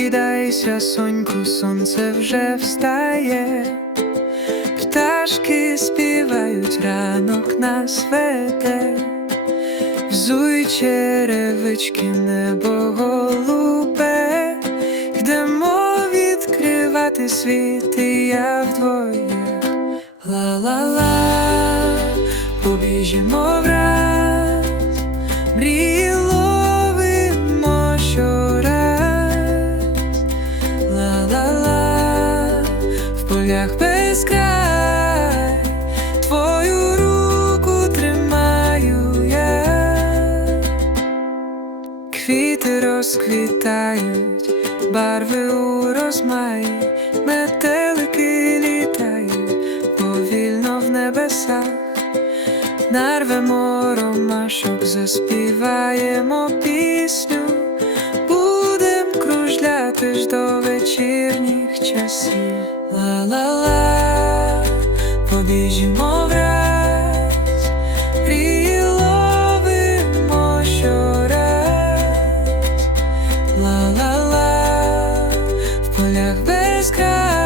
Дивися, соньку, сонце вже встає, пташки співають, ранок нас веде, взуй черевички, небо голубе, йдемо відкривати світ, і я вдвоє. Ла-ла-ла, побіжимо враз, мрії полях без край, твою руку тримаю я. Квіти розквітають, барви у розмаї, метелики літають повільно в небесах, нарвемо ромашок, заспіваємо пісню, будем кружляти ж до вечірніх часів. Ла-ла-ла, побіжимо враз, і ловимо щораз. Ла-ла-ла, в полях без край,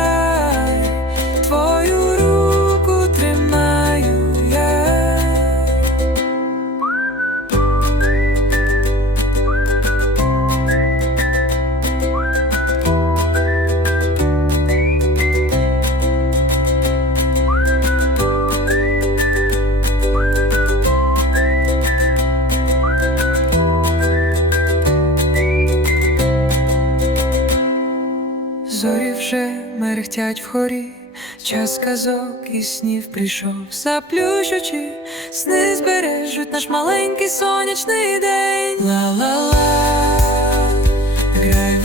зорі вже мерехтять хорі, час казок і снів прийшов, заплющучи, сни збережуть наш маленький сонячний день. Ла-ла-ла, грай